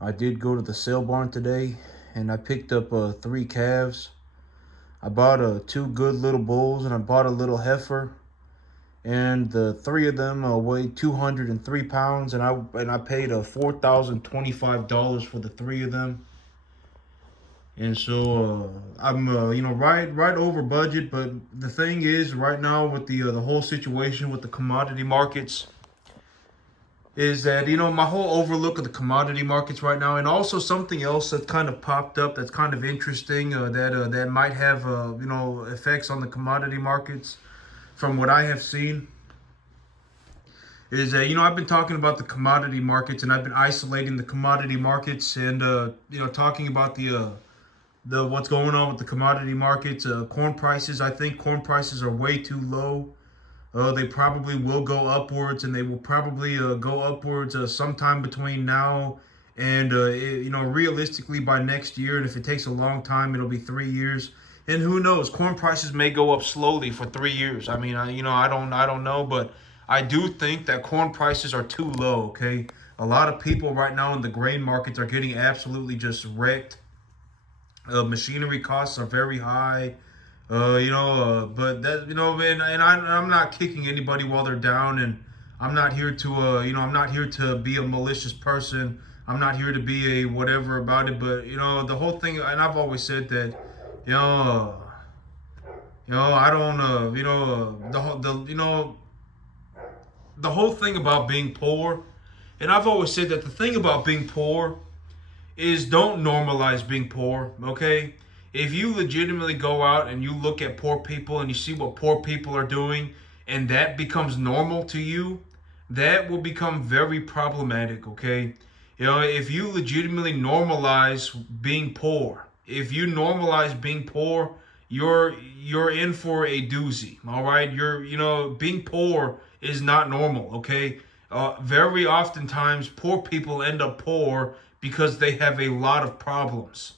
I did go to the sale barn today, and I picked up three calves. I bought two good little bulls, and I bought a little heifer. And the three of them weighed 203 pounds, and I paid $4,025 for the three of them. And so I'm right over budget. But the thing is, right now with the whole situation with the commodity markets, is that my whole overlook of the commodity markets right now, and also something else that kind of popped up that's kind of interesting, that might have effects on the commodity markets from what I have seen, is that I've been talking about the commodity markets, and I've been isolating the commodity markets, and talking about the what's going on with the commodity markets. Corn prices, I think corn prices are way too low. They probably will go upwards, and they will probably go upwards sometime between now and realistically by next year. And if it takes a long time, it'll be 3 years. And who knows? Corn prices may go up slowly for 3 years. I mean, I don't know, but I do think that corn prices are too low. Okay, a lot of people right now in the grain markets are getting absolutely just wrecked. Machinery costs are very high. But that and I'm not kicking anybody while they're down, and I'm not here to I'm not here to be a malicious person. I'm not here to be a whatever about it. But the whole thing, and I've always said that, you know, I don't the whole thing about being poor, and I've always said that the thing about being poor is don't normalize being poor, okay? If you legitimately go out and you look at poor people and you see what poor people are doing, and that becomes normal to you, that will become very problematic, okay? If you legitimately normalize being poor, if you normalize being poor, you're in for a doozy, all right? Being poor is not normal, okay? Very oftentimes, poor people end up poor because they have a lot of problems.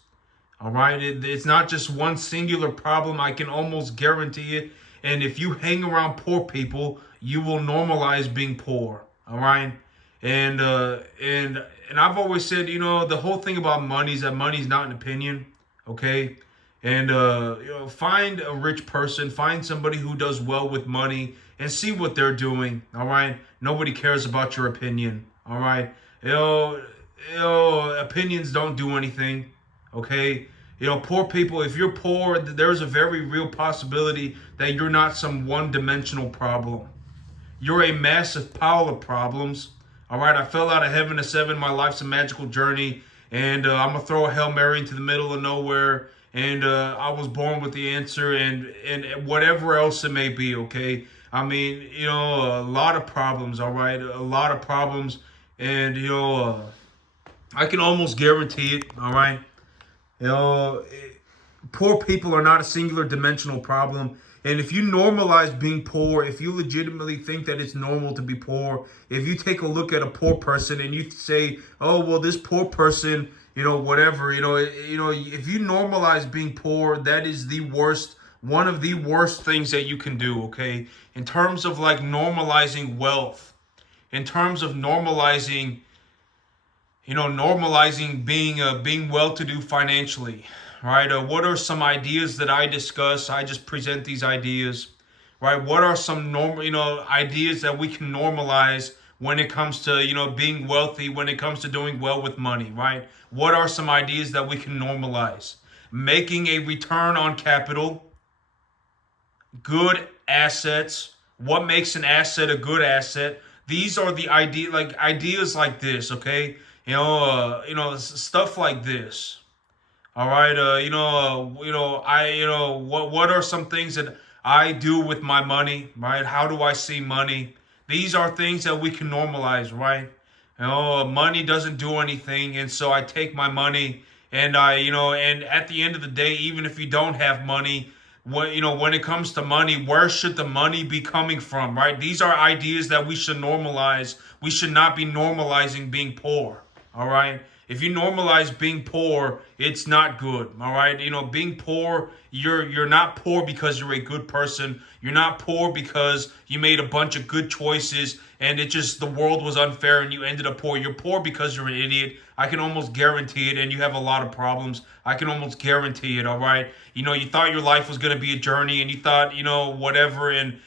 All right, it's not just one singular problem. I can almost guarantee it. And if you hang around poor people, you will normalize being poor. All right, and I've always said, the whole thing about money is that money's not an opinion. Okay, and find a rich person, find somebody who does well with money, and see what they're doing. All right, nobody cares about your opinion. All right, opinions don't do anything. Okay, poor people. If you're poor, there's a very real possibility that you're not some one-dimensional problem. You're a massive pile of problems. All right, I fell out of heaven to seven. My life's a magical journey, and I'm gonna throw a Hail Mary into the middle of nowhere. And I was born with the answer, and whatever else it may be. Okay, I mean, a lot of problems. All right, a lot of problems, and I can almost guarantee it. All right, you know, poor people are not a singular dimensional problem. And if you normalize being poor, if you legitimately think that it's normal to be poor, if you take a look at a poor person and you say, "Oh, well, this poor person, whatever," if you normalize being poor, that is the worst, one of the worst things that you can do. Okay, in terms of like normalizing wealth, in terms of normalizing being well-to-do financially, right? What are some ideas that I discuss? I just present these ideas, right? What are some normal, ideas that we can normalize when it comes to, being wealthy, when it comes to doing well with money, right? What are some ideas that we can normalize? Making a return on capital, good assets. What makes an asset a good asset? These are the ideas like this, okay? Stuff like this. All right, what are some things that I do with my money, right? How do I see money? These are things that we can normalize, right? Money doesn't do anything, and so I take my money, and and at the end of the day, even if you don't have money, when it comes to money, where should the money be coming from, right? These are ideas that we should normalize. We should not be normalizing being poor. All right. If you normalize being poor, it's not good. All right. Being poor, you're not poor because you're a good person. You're not poor because you made a bunch of good choices and it just the world was unfair and you ended up poor. You're poor because you're an idiot. I can almost guarantee it, and you have a lot of problems. I can almost guarantee it. All right. You thought your life was gonna be a journey, and you thought whatever, and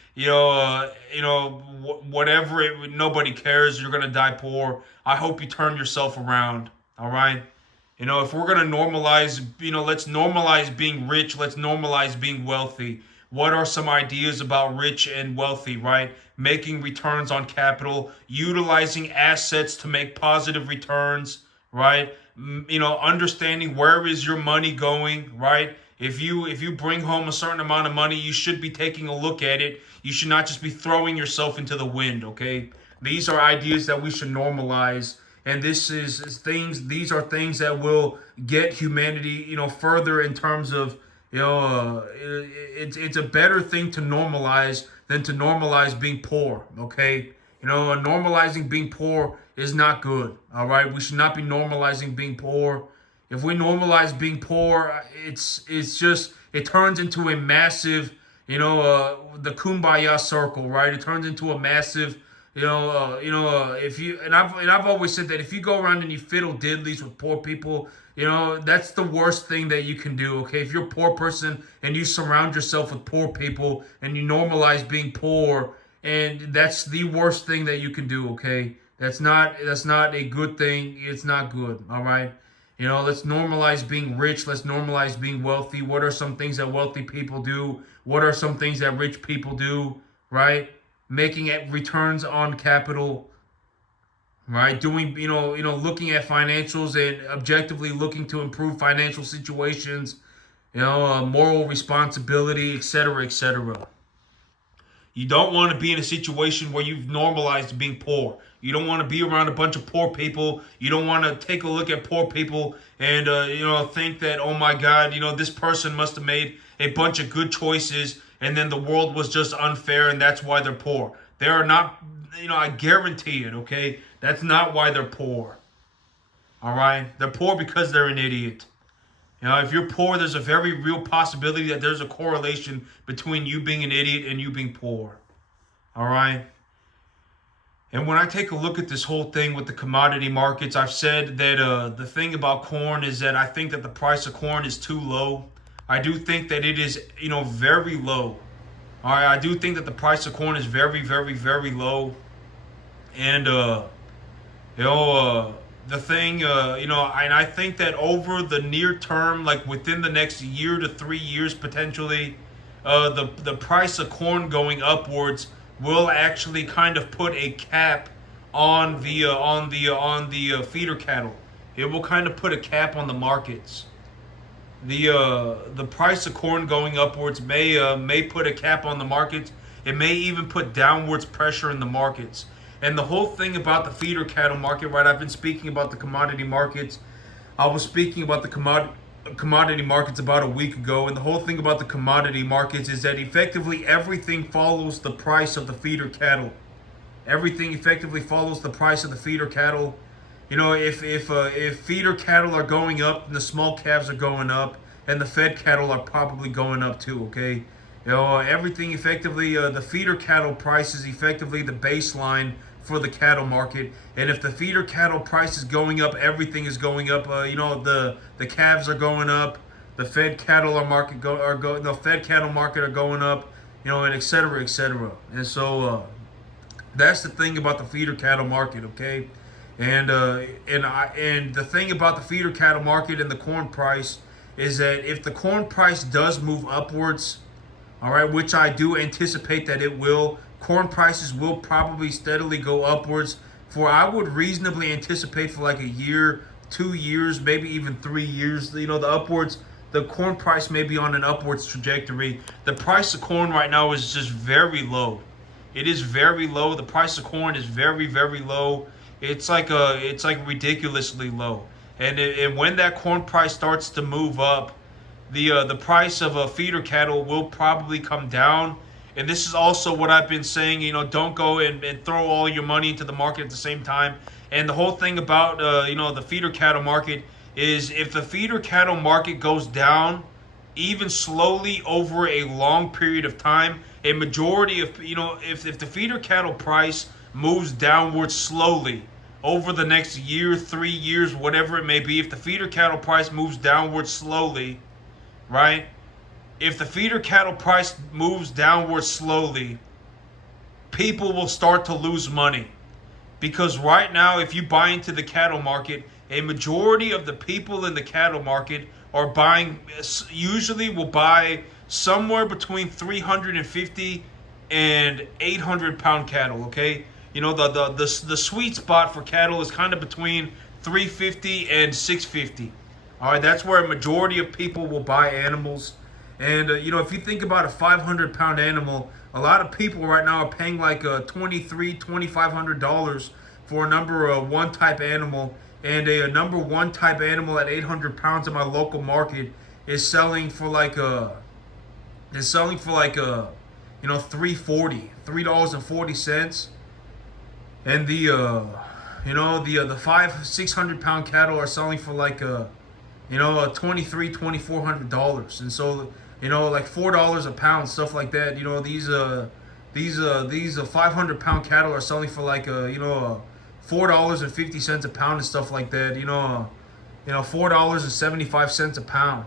whatever. Nobody cares. You're gonna die poor. I hope you turn yourself around. All right. If we're going to normalize, let's normalize being rich. Let's normalize being wealthy. What are some ideas about rich and wealthy, right? Making returns on capital, utilizing assets to make positive returns, right? Understanding where is your money going, right? If you bring home a certain amount of money, you should be taking a look at it. You should not just be throwing yourself into the wind, okay? These are ideas that we should normalize, and these are things that will get humanity further in terms of it's a better thing to normalize than to normalize being poor, okay? Normalizing being poor is not good. All right, we should not be normalizing being poor. If we normalize being poor, it turns into a massive the kumbaya circle, right? It turns into a massive if you and I've always said that if you go around and you fiddle diddlies with poor people, that's the worst thing that you can do. Okay, if you're a poor person and you surround yourself with poor people and you normalize being poor, and that's the worst thing that you can do. Okay, that's not a good thing. It's not good. All right. Let's normalize being rich. Let's normalize being wealthy. What are some things that wealthy people do? What are some things that rich people do? Right? Making returns on capital, right? Doing, looking at financials and objectively looking to improve financial situations, moral responsibility, etc., etc. You don't want to be in a situation where you've normalized being poor. You don't want to be around a bunch of poor people. You don't want to take a look at poor people and think that, oh my God, this person must have made a bunch of good choices and then the world was just unfair and that's why they're poor. They are not, I guarantee it, okay? That's not why they're poor. All right? They're poor because they're an idiot. If you're poor, there's a very real possibility that there's a correlation between you being an idiot and you being poor. All right? And when I take a look at this whole thing with the commodity markets, I've said that the thing about corn is that I think that the price of corn is too low. I do think that it is, very low. All right, I do think that the price of corn is very, very, very low. And, the thing, and I think that over the near term, like within the next year to 3 years potentially, the price of corn going upwards will actually kind of put a cap on the feeder cattle. It will kind of put a cap on the markets. The price of corn going upwards may put a cap on the markets. It may even put downwards pressure in the markets. And the whole thing about the feeder cattle market, right? I've been speaking about the commodity markets. I was speaking about the commodity markets about a week ago, and the whole thing about the commodity markets is that effectively everything follows the price of the feeder cattle. Everything effectively follows the price of the feeder cattle. If feeder cattle are going up, and the small calves are going up, and the fed cattle are probably going up too. Okay, everything effectively, the feeder cattle price is effectively the baseline for the cattle market. And if the feeder cattle price is going up, everything is going up. The calves are going up, the fed cattle the fed cattle market are going up, and et cetera, et cetera. And so that's the thing about the feeder cattle market, okay? And the thing about the feeder cattle market and the corn price is that if the corn price does move upwards, all right, which I do anticipate that it will, corn prices will probably steadily go upwards for, I would reasonably anticipate, for like a year, 2 years, maybe even 3 years. The corn price may be on an upwards trajectory. The price of corn right now is just very low. It is very low. The price of corn is very, very low. It's like ridiculously low. And when that corn price starts to move up, the price of a feeder cattle will probably come down. And this is also what I've been saying, don't go and throw all your money into the market at the same time And the whole thing about the feeder cattle market is if the feeder cattle market goes down even slowly over a long period of time, a majority of if the feeder cattle price moves downward slowly over the next year, 3 years, whatever it may be, if the feeder cattle price moves downward slowly, right? If the feeder cattle price moves downward slowly, people will start to lose money. Because right now, if you buy into the cattle market, a majority of the people in the cattle market are buying, usually will buy somewhere between 350 and 800 pound cattle, okay? The sweet spot for cattle is kind of between 350 and 650. All right, that's where a majority of people will buy animals. And if you think about a 500 pound animal, a lot of people right now are paying like $2,500 for a number one type animal. And a number one type animal at 800 pounds in my local market is selling for like $3.40. And the 500-600 pound cattle are selling for like $2,300-$2,400. And so like $4 a pound, stuff like that. These 500 pound cattle are selling for like $4.50 a pound and stuff like that. $4.75 a pound.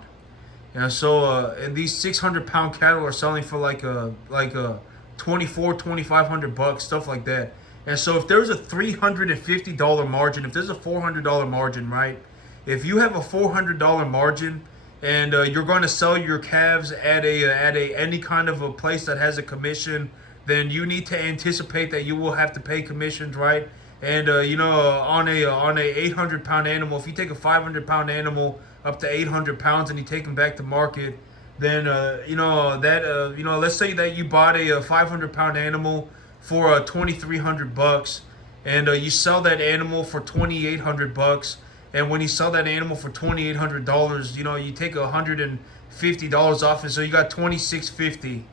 And so and these 600 pound cattle are selling for like $2,500 stuff like that. And so if there's a $350 margin, if there's a $400 margin, right? If you have a $400 margin and you're going to sell your calves at any kind of a place that has a commission, then you need to anticipate that you will have to pay commissions, right? And on a 800 pound animal, if you take a 500 pound animal up to 800 pounds and you take them back to market, then let's say that you bought a 500 pound animal for $2,300, and you sell that animal for $2,800. And when you sell that animal for $2,800, you take $150 off, and so you got $2,650,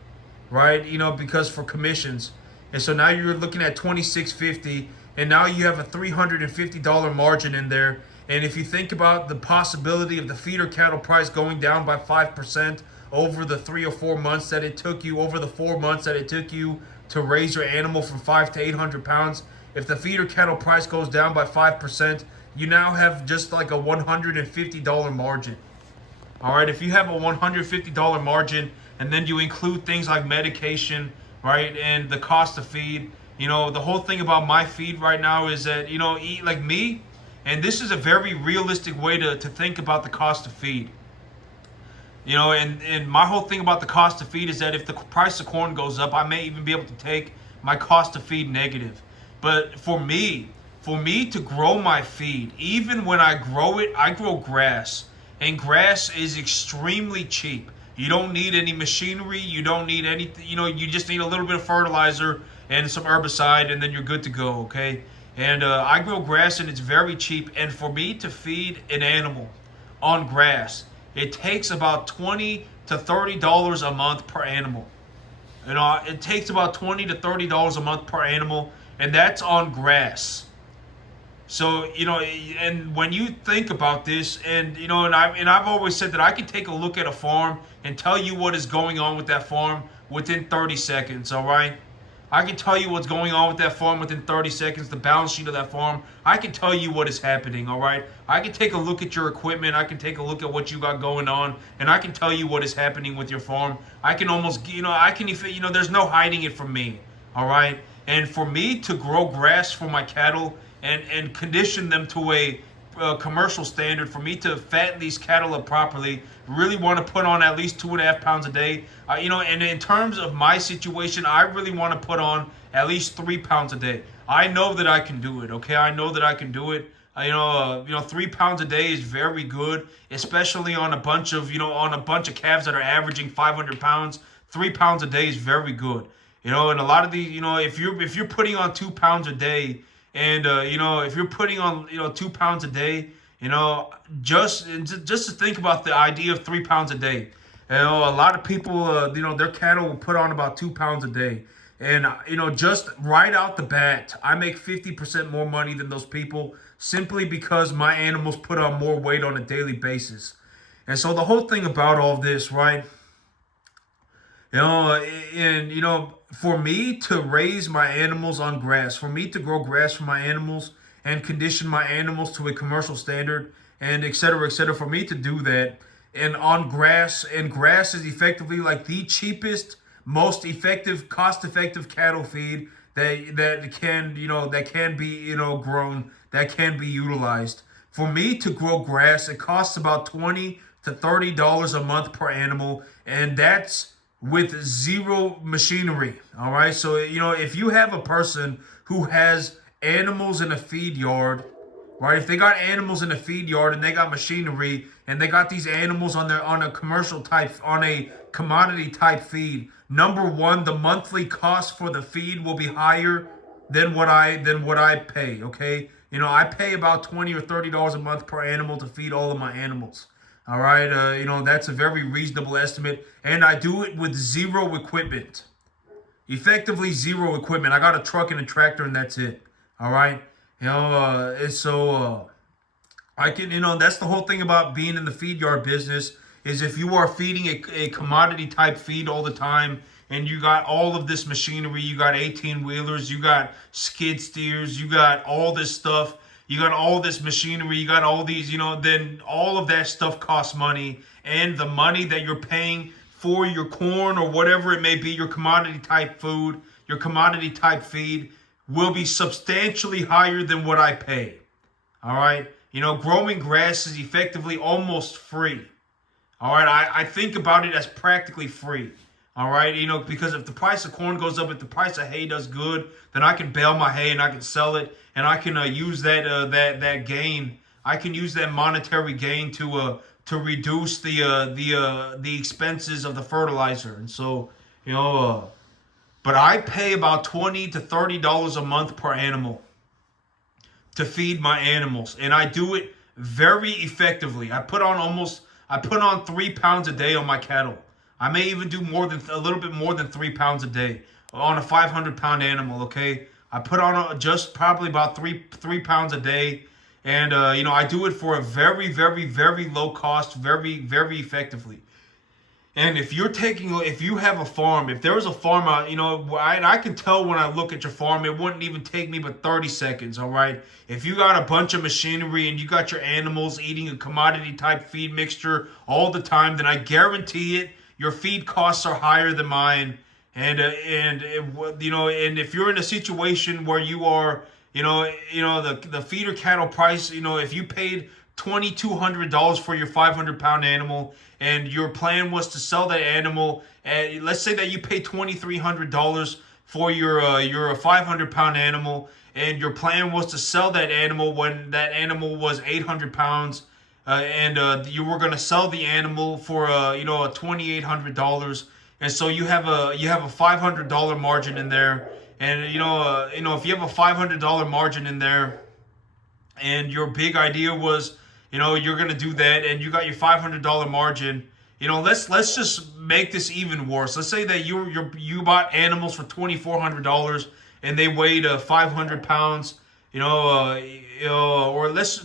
right? Because for commissions, and so now you're looking at $2,650, and now you have a $350 margin in there. And if you think about the possibility of the feeder cattle price going down by 5% over the 3 or 4 months that it took you, over the 4 months that it took you to raise your animal from 5 to 800 pounds, if the feeder cattle price goes down by 5%, you now have just like a $150 margin. All right, if you have a $150 margin and then you include things like medication, right, and the cost of feed, the whole thing about my feed right now is that, eat like me, and this is a very realistic way to think about the cost of feed. And my whole thing about the cost of feed is that if the price of corn goes up, I may even be able to take my cost of feed negative. But for me to grow my feed, even when I grow it, I grow grass. And grass is extremely cheap. You don't need any machinery. You don't need anything. You just need a little bit of fertilizer and some herbicide, and then you're good to go, okay? And I grow grass, and it's very cheap. And for me to feed an animal on grass, it takes about $20 to $30 a month per animal. It takes about $20 to $30 a month per animal, and that's on grass. So, and when you think about this, and I've always said that I can take a look at a farm and tell you what is going on with that farm within 30 seconds, all right? I can tell you what's going on with that farm within 30 seconds, the balance sheet of that farm. I can tell you what is happening, all right? I can take a look at your equipment. I can take a look at what you got going on, and I can tell you what is happening with your farm. I can almost, there's no hiding it from me, all right? And for me to grow grass for my cattle and condition them to a commercial standard, for me to fatten these cattle up properly, really want to put on at least 2.5 pounds a day. And in terms of my situation, I really want to put on at least 3 pounds a day. I know that I can do it. Okay, I know that I can do it. 3 pounds a day is very good, especially on a bunch of calves that are averaging 500 pounds. 3 pounds a day is very good. And a lot of these, if you're putting on 2 pounds a day, and if you're putting on 2 pounds a day, just to think about the idea of 3 pounds a day. A lot of people, their cattle will put on about 2 pounds a day. And, just right out the bat, I make 50% more money than those people simply because my animals put on more weight on a daily basis. And so the whole thing about all this, right? For me to raise my animals on grass, for me to grow grass for my animals and condition my animals to a commercial standard and et cetera, for me to do that and on grass, and grass is effectively like the cheapest, most effective, cost-effective cattle feed that can be, grown, that can be utilized. For me to grow grass, it costs about $20 to $30 a month per animal, and that's with zero machinery. All right. So, if you have a person who has animals in a feed yard, right? If they got animals in a feed yard and they got machinery and they got these animals on a commercial type, on a commodity type feed, number one, the monthly cost for the feed will be higher than what I pay. Okay. I pay about $20 or $30 a month per animal to feed all of my animals. All right, that's a very reasonable estimate, and I do it with zero equipment. Effectively zero equipment. I got a truck and a tractor, and that's it. All right, and so I can, that's the whole thing about being in the feed yard business is if you are feeding a commodity type feed all the time, and you got all of this machinery, you got 18 wheelers, you got skid steers, you got all this stuff. You got all this machinery, you got all these, then all of that stuff costs money. And the money that you're paying for your corn or whatever it may be, your commodity type food, your commodity type feed, will be substantially higher than what I pay. All right. Growing grass is effectively almost free. All right. I think about it as practically free. All right, because if the price of corn goes up, if the price of hay does good, then I can bale my hay and I can sell it, and I can use that gain. I can use that monetary gain to reduce the expenses of the fertilizer, and so but I pay about $20 to $30 a month per animal to feed my animals, and I do it very effectively. I put on 3 pounds a day on my cattle. I may even do a little bit more than 3 pounds a day on a 500-pound animal. Okay, I put on just probably about three pounds a day, and I do it for a very, very, very low cost, very, very effectively. And if you have a farm, if there was a farm out, I can tell when I look at your farm, it wouldn't even take me but 30 seconds, all right? If you got a bunch of machinery and you got your animals eating a commodity type feed mixture all the time, then I guarantee it, your feed costs are higher than mine. And if you're in a situation where you are, the feeder cattle price, if you paid $2,200 for your 500-pound animal, and your plan was to sell that animal, and let's say that you pay $2,300 for your 500-pound animal, and your plan was to sell that animal when that animal was 800 pounds, and you were going to sell the animal for a $2,800, and so you have a $500 margin in there, and if you have a $500 margin in there, and your big idea was, you're gonna do that, and you got your $500 margin. Let's just make this even worse. Let's say that you bought animals for $2,400 and they weighed 500 pounds. Or let's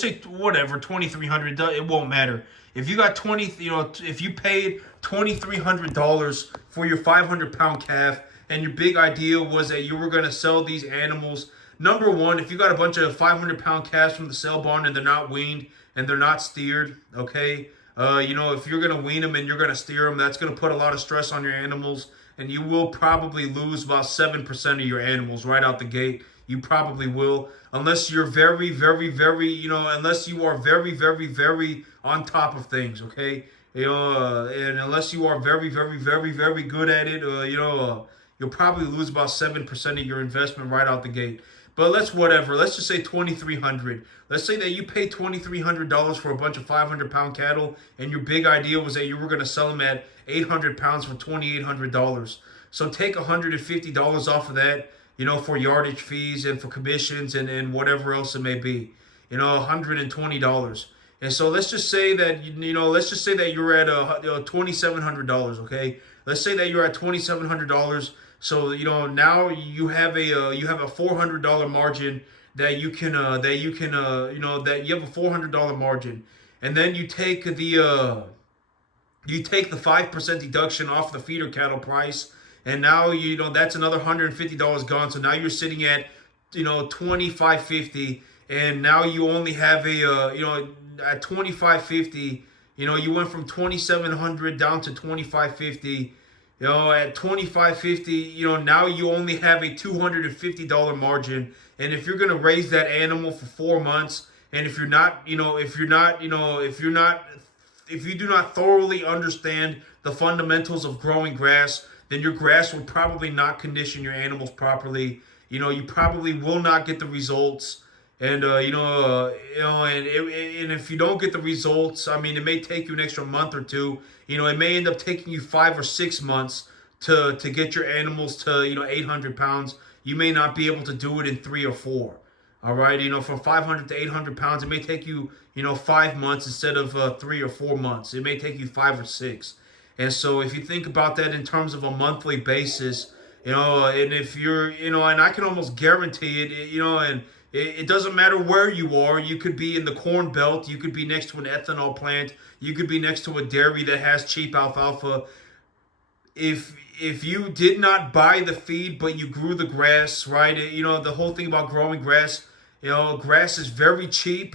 say whatever, 2,300. It won't matter if you got if you paid $2,300 for your 500-pound calf, and your big idea was that you were gonna sell these animals. Number one, if you got a bunch of 500-pound calves from the sale barn and they're not weaned and they're not steered, okay, if you're going to wean them and you're going to steer them, that's going to put a lot of stress on your animals, and you will probably lose about 7% of your animals right out the gate. You probably will, unless you're very, very, very, unless you are very, very, very on top of things, okay? And unless you are very, very, very, very good at it, you'll probably lose about 7% of your investment right out the gate. But let's just say $2,300. Let's say that you pay $2,300 for a bunch of 500-pound cattle, and your big idea was that you were going to sell them at 800 pounds for $2,800. So take $150 off of that, for yardage fees and for commissions and whatever else it may be, $120. And so let's just say that you're at $2,700. Okay, let's say that you're at $2,700 So now you have a $400 margin that you have a $400 margin, and then you take the 5% deduction off the feeder cattle price, and now that's another $150 gone. So now you're sitting at 2550, and now you only have at 2550. You went from 2700 down to 2550. At 2550, now you only have a $250 margin. And if you're going to raise that animal for 4 months, and if you do not thoroughly understand the fundamentals of growing grass, then your grass will probably not condition your animals properly. You probably will not get the results. And and if you don't get the results, I mean, it may take you an extra month or two. It may end up taking you 5 or 6 months to get your animals to 800 pounds. You may not be able to do it in 3 or 4. All right, from 500 to 800 pounds, it may take you 5 months instead of 3 or 4 months. It may take you 5 or 6. And so if you think about that in terms of a monthly basis, and if you're, and I can almost guarantee it, and it doesn't matter where you are. You could be in the corn belt. You could be next to an ethanol plant. You could be next to a dairy that has cheap alfalfa. If you did not buy the feed, but you grew the grass, right? The whole thing about growing grass, grass is very cheap.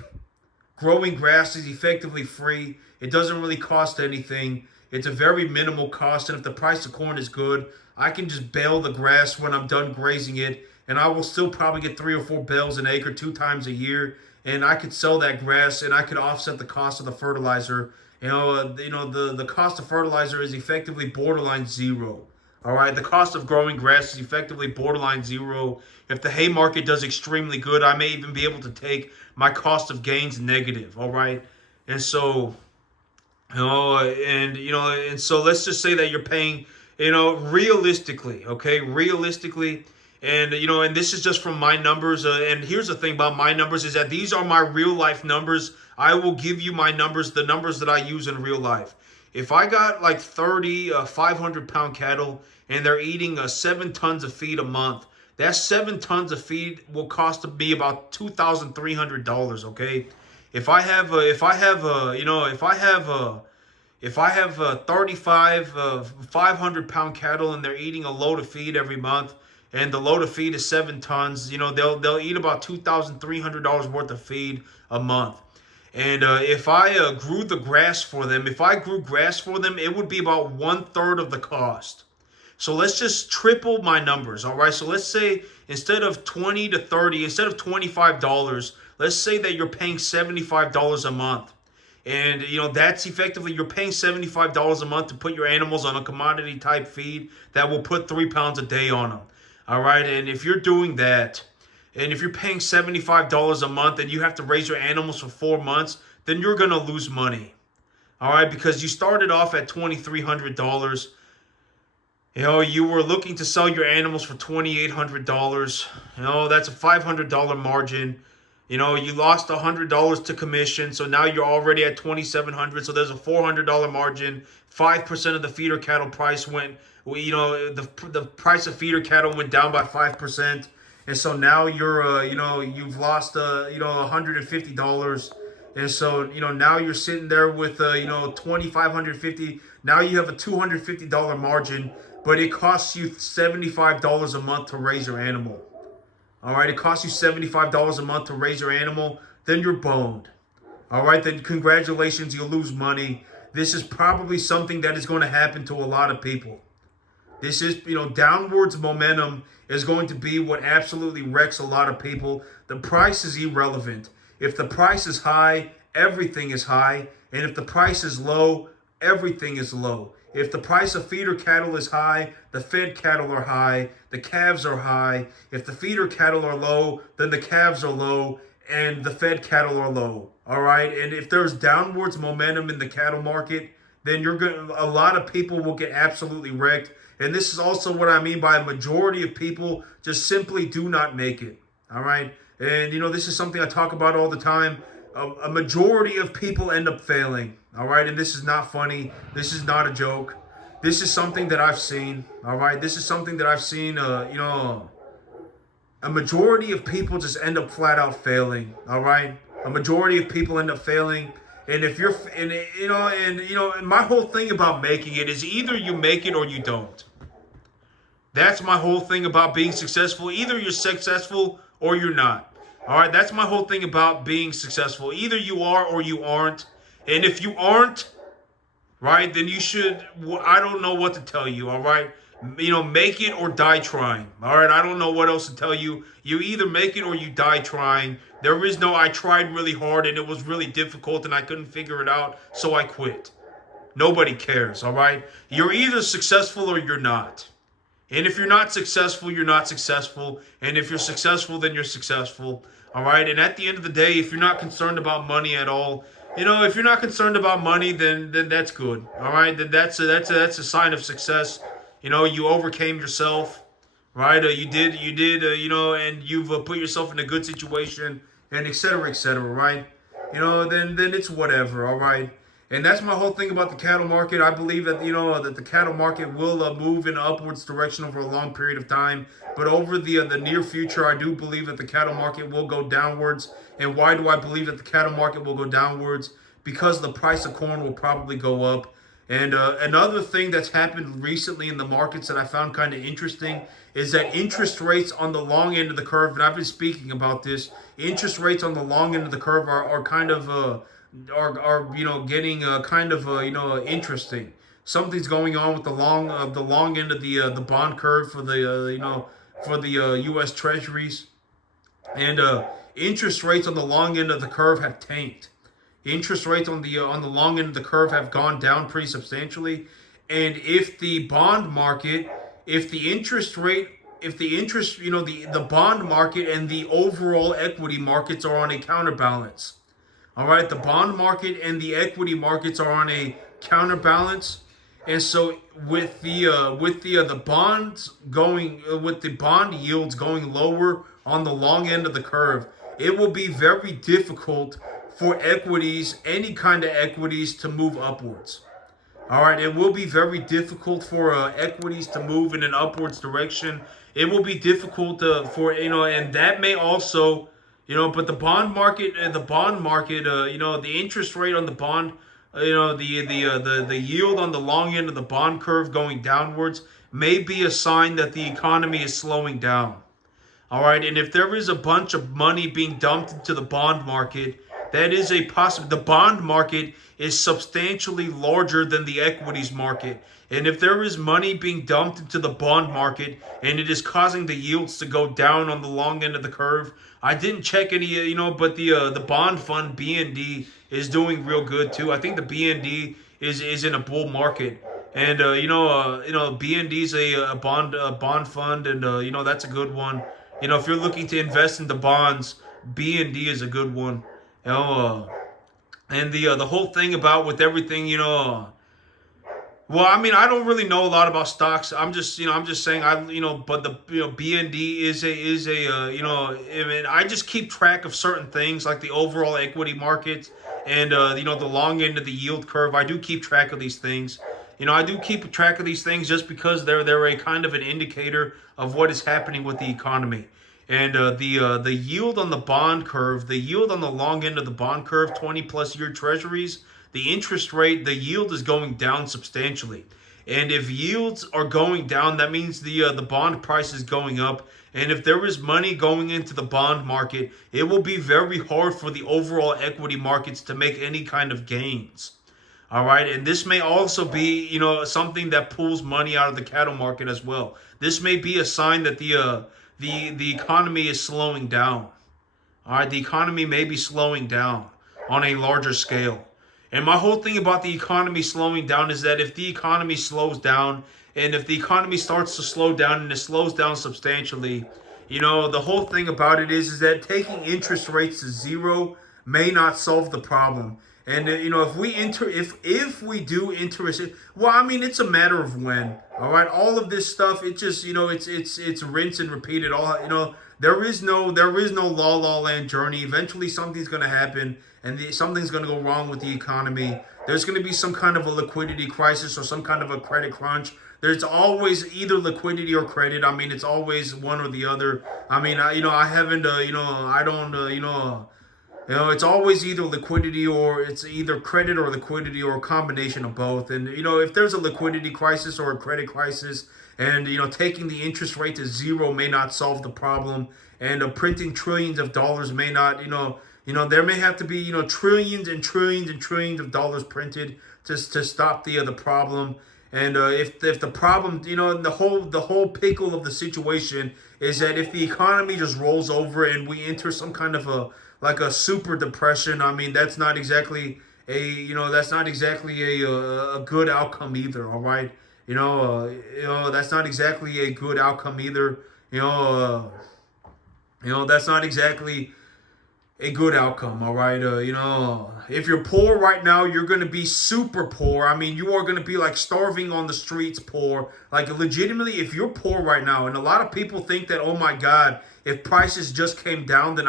Growing grass is effectively free. It doesn't really cost anything. It's a very minimal cost. And if the price of corn is good, I can just bale the grass when I'm done grazing it, and I will still probably get 3 or 4 bales an acre 2 times a year. And I could sell that grass, and I could offset the cost of the fertilizer. The cost of fertilizer is effectively borderline zero. All right, the cost of growing grass is effectively borderline zero. If the hay market does extremely good, I may even be able to take my cost of gains negative. All right, and so and so let's just say that you're paying, realistically, okay, realistically. And this is just from my numbers. And here's the thing about my numbers is that these are my real life numbers. I will give you my numbers, the numbers that I use in real life. If I got like 30 500-pound cattle and they're eating 7 tons of feed a month, that 7 tons of feed will cost me about $2,300. Okay, if I have 35 500-pound cattle and they're eating a load of feed every month, and the load of feed is 7 tons, they'll eat about $2,300 worth of feed a month. And if I grew grass for them, it would be about 1/3 of the cost. So let's just triple my numbers, all right? So let's say instead of 20 to 30, instead of $25, let's say that you're paying $75 a month. And, that's effectively, you're paying $75 a month to put your animals on a commodity type feed that will put 3 pounds a day on them. All right. And if you're doing that, and if you're paying $75 a month and you have to raise your animals for 4 months, then you're going to lose money. All right. Because you started off at $2,300. You were looking to sell your animals for $2,800. That's a $500 margin. You lost $100 to commission, so now you're already at $2,700. So there's a $400 margin. 5% of the feeder cattle price went. The price of feeder cattle went down by 5%, and so now you've lost $150. And so now you're sitting there with $2,550. Now you have a $250 margin, but it costs you $75 a month to raise your animal. All right, it costs you $75 a month to raise your animal, then you're boned. All right, then congratulations, you'll lose money. This is probably something that is going to happen to a lot of people. This is, downwards momentum is going to be what absolutely wrecks a lot of people. The price is irrelevant. If the price is high, everything is high. And if the price is low, everything is low. If the price of feeder cattle is high, the fed cattle are high, the calves are high. If the feeder cattle are low, then the calves are low and the fed cattle are low. All right. And if there's downwards momentum in the cattle market, then a lot of people will get absolutely wrecked. And this is also what I mean by a majority of people just simply do not make it. All right. And, this is something I talk about all the time. A majority of people end up failing. All right. And this is not funny. This is not a joke. this is something that I've seen. All right, this is something that I've seen. A majority of people just end up flat out failing. All right, a majority of people end up failing. And if you're, and my whole thing about making it is either you make it or you don't. That's my whole thing about being successful. Either you're successful or you're not. All right, that's my whole thing about being successful. Either you are or you aren't. And if you aren't, right, then you should, I don't know what to tell you, all right? Make it or die trying, all right? I don't know what else to tell you. You either make it or you die trying. There is no, I tried really hard and it was really difficult and I couldn't figure it out, so I quit. Nobody cares, all right? You're either successful or you're not. And if you're not successful, you're not successful. And if you're successful, then you're successful. All right. And at the end of the day, if you're not concerned about money at all, if you're not concerned about money, then that's good. All right. Then that's a sign of success. You overcame yourself. Right. You did. And you've put yourself in a good situation, and et cetera, et cetera. Right. Then it's whatever. All right. And that's my whole thing about the cattle market. I believe that, that the cattle market will move in an upwards direction over a long period of time. But over the near future, I do believe that the cattle market will go downwards. And why do I believe that the cattle market will go downwards? Because the price of corn will probably go up. And another thing that's happened recently in the markets that I found kind of interesting is that interest rates on the long end of the curve, and I've been speaking about this, interest rates on the long end of the curve are kind of getting kind of interesting. Something's going on with the long end of the bond curve for the U.S. Treasuries, and interest rates on the long end of the curve have tanked. Interest rates on the long end of the curve have gone down pretty substantially, and if the bond market, the bond market and the overall equity markets are on a counterbalance. All right, the bond market and the equity markets are on a counterbalance, and so with the bonds going, with the bond yields going lower on the long end of the curve, it will be very difficult for equities, any kind of equities, to move upwards. All right, it will be very difficult for equities to move in an upwards direction. It will be difficult and that may also. But the bond market, the interest rate on the bond, the yield on the long end of the bond curve going downwards may be a sign that the economy is slowing down. All right, and if there is a bunch of money being dumped into the bond market, that is a possibility. The bond market is substantially larger than the equities market. And if there is money being dumped into the bond market and it is causing the yields to go down on the long end of the curve, I didn't check any, but the bond fund BND is doing real good too. I think the BND is in a bull market, and BND is a bond fund, and that's a good one. If you're looking to invest into bonds, BND is a good one. And the whole thing about with everything, well, I mean, I don't really know a lot about stocks. I'm just saying, but the BND is I just keep track of certain things like the overall equity market and the long end of the yield curve. I do keep track of these things. I do keep track of these things just because they're a kind of an indicator of what is happening with the economy. And the yield on the bond curve, the yield on the long end of the bond curve, 20+ year treasuries, the interest rate, the yield is going down substantially. And if yields are going down, that means the bond price is going up. And if there is money going into the bond market, it will be very hard for the overall equity markets to make any kind of gains. All right, and this may also be, something that pulls money out of the cattle market as well. This may be a sign that the economy is slowing down. All right, the economy may be slowing down on a larger scale. And my whole thing about the economy slowing down is that if the economy slows down, and if the economy starts to slow down and it slows down substantially, the whole thing about it is that taking interest rates to zero may not solve the problem. And if we do interest, well, I mean, it's a matter of when. All right, all of this stuff, it just it's rinse and repeat it all. There is no la la land journey. Eventually, something's gonna happen, and something's going to go wrong with the economy. There's going to be some kind of a liquidity crisis or some kind of a credit crunch. There's always either liquidity or credit. I mean, it's always one or the other. I mean, I haven't, I don't, it's always either liquidity or it's either credit or liquidity or a combination of both. And, if there's a liquidity crisis or a credit crisis and, taking the interest rate to zero may not solve the problem, and printing trillions of dollars may not, there may have to be, trillions and trillions and trillions of dollars printed to stop the problem. And if the problem, the whole pickle of the situation is that if the economy just rolls over and we enter some kind of a super depression, I mean that's not exactly a good outcome either. All right, that's not exactly a good outcome either. That's not exactly a good outcome, all right? If you're poor right now, you're going to be super poor. I mean, you are going to be like starving on the streets poor. Like legitimately, if you're poor right now, and a lot of people think that, oh my God, if prices just came down, then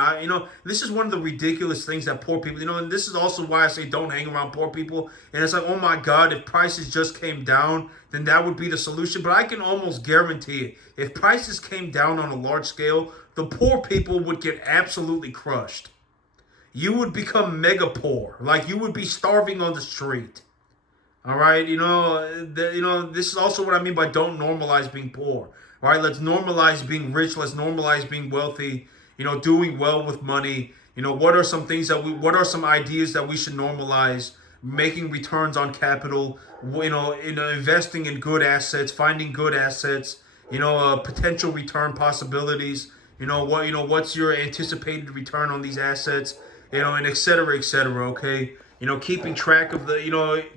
this is one of the ridiculous things that poor people, and this is also why I say don't hang around poor people. And it's like, oh my God, if prices just came down, then that would be the solution. But I can almost guarantee it. If prices came down on a large scale, the poor people would get absolutely crushed. You would become mega poor. Like you would be starving on the street. All right, this is also what I mean by don't normalize being poor. All right, let's normalize being rich. Let's normalize being wealthy. Doing well with money. What are some ideas that we should normalize? Making returns on capital. Investing in good assets, finding good assets. Potential return possibilities. What's your anticipated return on these assets? And et cetera, okay? Keeping track of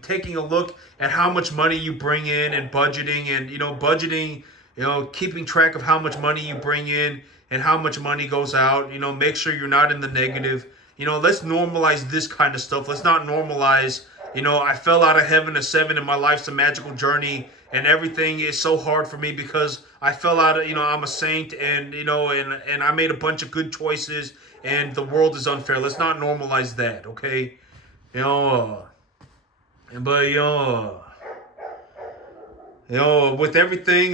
taking a look at how much money you bring in and budgeting and, keeping track of how much money you bring in and how much money goes out. Make sure you're not in the negative. Let's normalize this kind of stuff. Let's not normalize, I fell out of heaven at 7 and my life's a magical journey and everything is so hard for me because I fell out of, I'm a saint and, and I made a bunch of good choices and the world is unfair. Let's not normalize that, okay? With everything,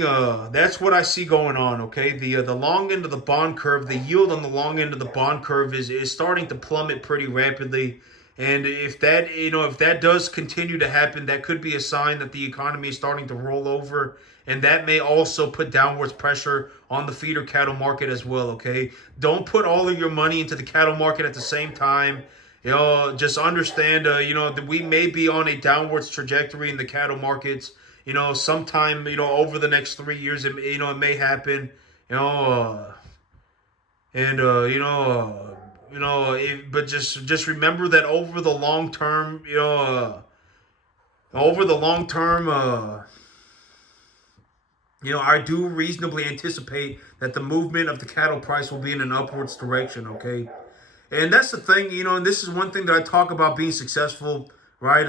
that's what I see going on, okay? The long end of the bond curve, the yield on the long end of the bond curve is starting to plummet pretty rapidly. And if that does continue to happen, that could be a sign that the economy is starting to roll over. And that may also put downwards pressure on the feeder cattle market as well, okay? Don't put all of your money into the cattle market at the same time. Just understand, that we may be on a downwards trajectory in the cattle markets. Sometime, over the next 3 years, it may happen. But just remember that over the long term, I do reasonably anticipate that the movement of the cattle price will be in an upwards direction, okay? And that's the thing, and this is one thing that I talk about being successful, right?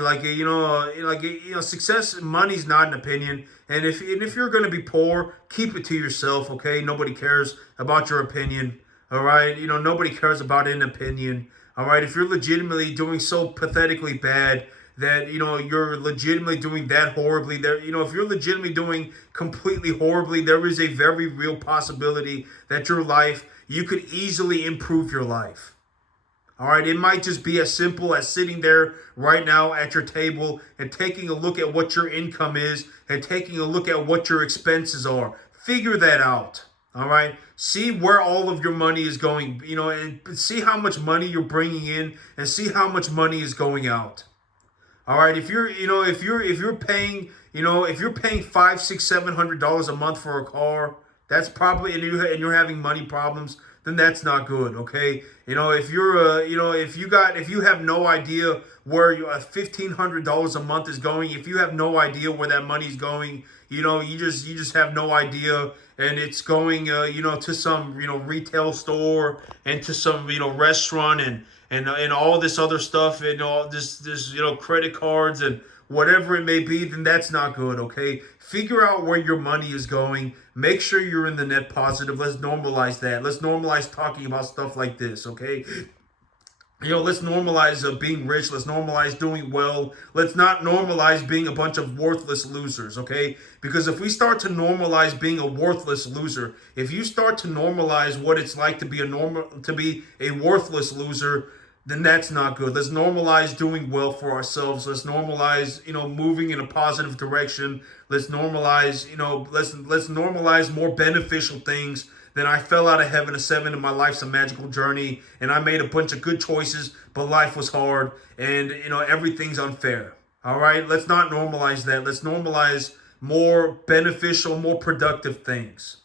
Success, money's not an opinion. And if you're going to be poor, keep it to yourself, okay? Nobody cares about your opinion, all right? Nobody cares about an opinion, all right? If you're legitimately doing so pathetically bad that, you're legitimately doing that horribly, if you're legitimately doing completely horribly, there is a very real possibility that you could easily improve your life. All right, it might just be as simple as sitting there right now at your table and taking a look at what your income is and taking a look at what your expenses are. Figure that out. All right, see where all of your money is going, and see how much money you're bringing in and see how much money is going out. All right, if you're paying, if you're paying $500, $600, $700 a month for a car, that's probably, and you're having money problems, then that's not good, okay? If you have no idea where $1,500 a month is going, if you have no idea where that money's going, you just have no idea, and it's going, to some, retail store and to some, restaurant and all this other stuff and all this credit cards and whatever it may be, then that's not good, okay? Figure out where your money is going. Make sure you're in the net positive. Let's normalize that. Let's normalize talking about stuff like this, okay? Let's normalize being rich. Let's normalize doing well. Let's not normalize being a bunch of worthless losers, okay? Because if we start to normalize being a worthless loser, if you start to normalize what it's like to be a worthless loser, then that's not good. Let's normalize doing well for ourselves. Let's normalize, moving in a positive direction. Let's normalize, let's normalize more beneficial things. Then I fell out of heaven to seven, and my life's a magical journey, and I made a bunch of good choices, but life was hard, and everything's unfair. All right, let's not normalize that. Let's normalize more beneficial, more productive things.